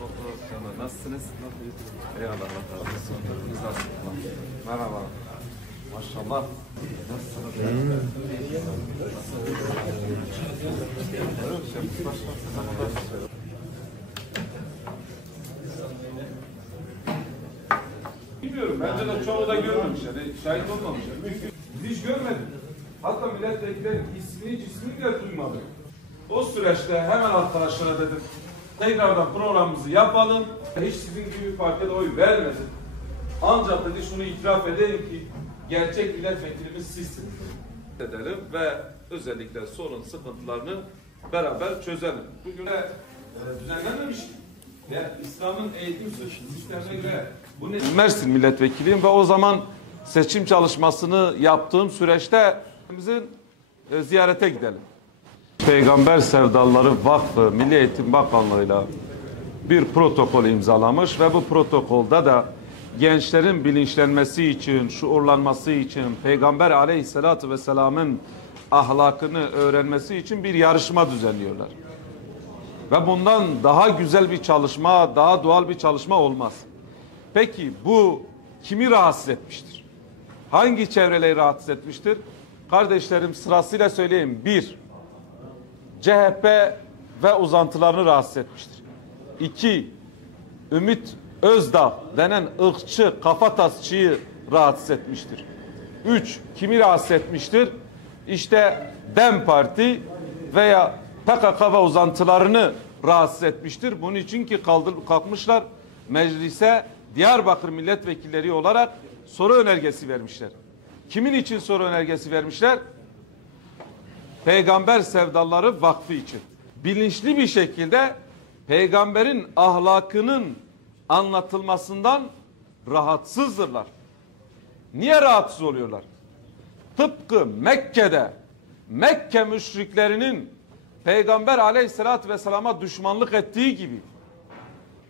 bulduk. Nasılsınız? Eyvallah, Allah razı olsun. Biz nasılsınız? Merhaba. Maşallah. Nasılsınız? Bilmiyorum. Bence de çoğu da görmemiş. Yani şahit olmamış. Biz hiç görmedik. Hatta milletvekillerin ismini cismini bile duymadık. O süreçte hemen arkadaşlara dedim, tekrardan programımızı yapalım. Hiç sizin gibi bir partiye de oy vermedim. Ancak dedi şunu itiraf edeyim ki gerçek milletvekilimiz sizsiniz edelim ve özellikle sorun sıkıntılarını beraber çözelim. Bugün de düzenlenmemiş ki. Yani İslam'ın eğitim sistemine göre bu ne? Mersin milletvekiliyim ve o zaman seçim çalışmasını yaptığım süreçte bizim ziyarete gidelim. Peygamber Sevdalıları Vakfı Milli Eğitim Bakanlığı'yla bir protokol imzalamış ve bu protokolda da gençlerin bilinçlenmesi için, şuurlanması için, Peygamber Aleyhisselatü Vesselam'ın ahlakını öğrenmesi için bir yarışma düzenliyorlar. Ve bundan daha güzel bir çalışma, daha doğal bir çalışma olmaz. Peki bu kimi rahatsız etmiştir? Hangi çevreleri rahatsız etmiştir? Kardeşlerim sırasıyla söyleyeyim. 1. CHP ve uzantılarını rahatsız etmiştir. 2. Ümit Özdağ denen ırkçı, kafatasçıyı rahatsız etmiştir. 3. Kimi rahatsız etmiştir? İşte DEM Parti veya PKK ve uzantılarını rahatsız etmiştir. Bunun için ki kalkmışlar meclise Diyarbakır milletvekilleri olarak soru önergesi vermişler. Kimin için soru önergesi vermişler? Peygamber Sevdalıları Vakfı için. Bilinçli bir şekilde peygamberin ahlakının anlatılmasından rahatsızdırlar. Niye rahatsız oluyorlar? Tıpkı Mekke'de Mekke müşriklerinin Peygamber Aleyhisselatü Vesselam'a düşmanlık ettiği gibi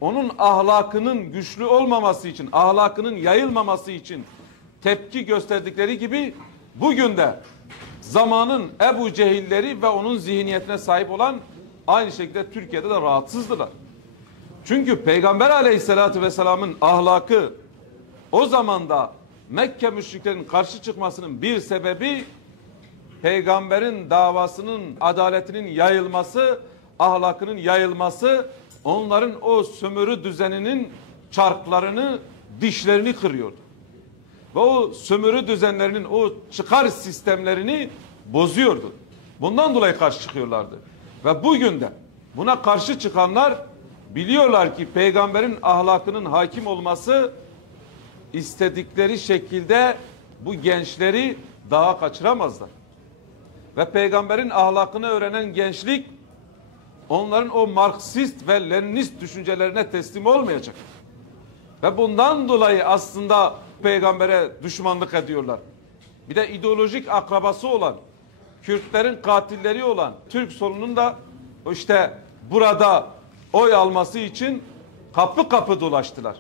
onun ahlakının güçlü olmaması için, ahlakının yayılmaması için tepki gösterdikleri gibi bugün de zamanın Ebu Cehilleri ve onun zihniyetine sahip olan aynı şekilde Türkiye'de de rahatsızdılar. Çünkü Peygamber Aleyhisselatü Vesselam'ın ahlakı o zamanda Mekke müşriklerinin karşı çıkmasının bir sebebi Peygamberin davasının, adaletinin yayılması, ahlakının yayılması, onların o sömürü düzeninin çarklarını, dişlerini kırıyordu. Ve o sömürü düzenlerinin o çıkar sistemlerini bozuyordu. Bundan dolayı karşı çıkıyorlardı. Ve bugün de buna karşı çıkanlar biliyorlar ki peygamberin ahlakının hakim olması istedikleri şekilde bu gençleri daha kaçıramazlar. Ve peygamberin ahlakını öğrenen gençlik onların o Marksist ve Leninist düşüncelerine teslim olmayacak. Ve bundan dolayı aslında peygambere düşmanlık ediyorlar. Bir de ideolojik akrabası olan, Kürtlerin katilleri olan Türk solunun da işte burada oy alması için kapı kapı dolaştılar.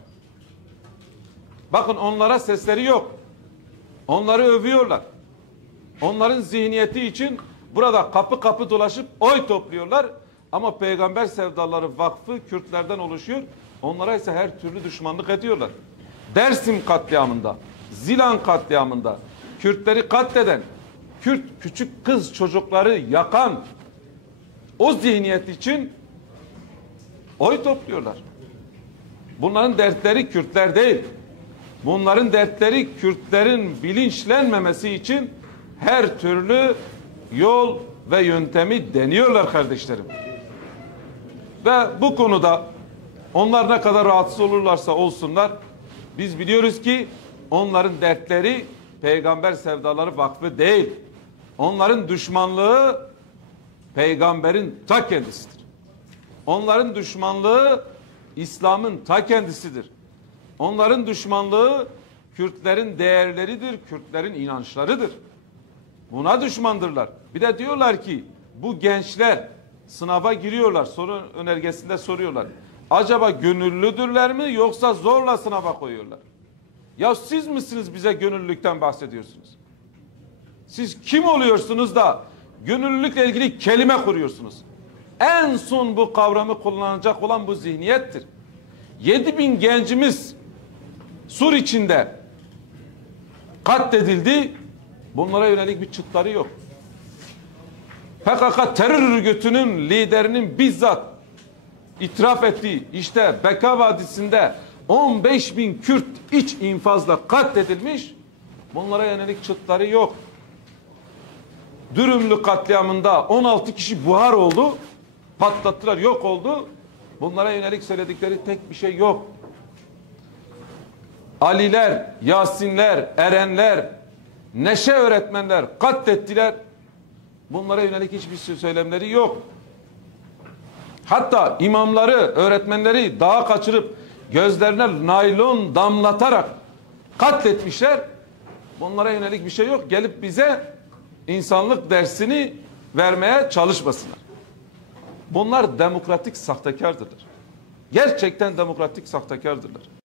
Bakın onlara sesleri yok. Onları övüyorlar. Onların zihniyeti için burada kapı kapı dolaşıp oy topluyorlar. Ama Peygamber Sevdalıları Vakfı Kürtlerden oluşuyor. Onlara ise her türlü düşmanlık ediyorlar. Dersim katliamında, Zilan katliamında Kürtleri katleden, Kürt küçük kız çocukları yakan o zihniyet için oy topluyorlar. Bunların dertleri Kürtler değil. Bunların dertleri Kürtlerin bilinçlenmemesi için her türlü yol ve yöntemi deniyorlar kardeşlerim. Ve bu konuda onlar ne kadar rahatsız olurlarsa olsunlar, biz biliyoruz ki onların dertleri Peygamber Sevdaları Vakfı değil. Onların düşmanlığı peygamberin ta kendisidir. Onların düşmanlığı İslam'ın ta kendisidir. Onların düşmanlığı Kürtlerin değerleridir, Kürtlerin inançlarıdır. Buna düşmandırlar. Bir de diyorlar ki bu gençler sınava giriyorlar, soru önergesinde soruyorlar. Acaba gönüllüdürler mi yoksa zorla sınava koyuyorlar? Ya siz misiniz bize gönüllülükten bahsediyorsunuz? Siz kim oluyorsunuz da gönüllülükle ilgili kelime kuruyorsunuz? En son bu kavramı kullanacak olan bu zihniyettir. 7.000 gencimiz Sur içinde katledildi. Bunlara yönelik bir çıtları yok. PKK terör örgütünün liderinin bizzat itiraf ettiği, işte Beka Vadisi'nde 15.000 Kürt iç infazla katledilmiş. Bunlara yönelik çıtları yok. Dürümlü katliamında 16 kişi buhar oldu. Patlattılar, yok oldu. Bunlara yönelik söyledikleri tek bir şey yok. Aliler, Yasinler, Erenler, Neşe öğretmenler katlettiler. Bunlara yönelik hiçbir söylemleri yok. Hatta imamları, öğretmenleri dağa kaçırıp gözlerine naylon damlatarak katletmişler. Bunlara yönelik bir şey yok. Gelip bize insanlık dersini vermeye çalışmasınlar. Bunlar demokratik sahtekardırlar. Gerçekten demokratik sahtekardırlar.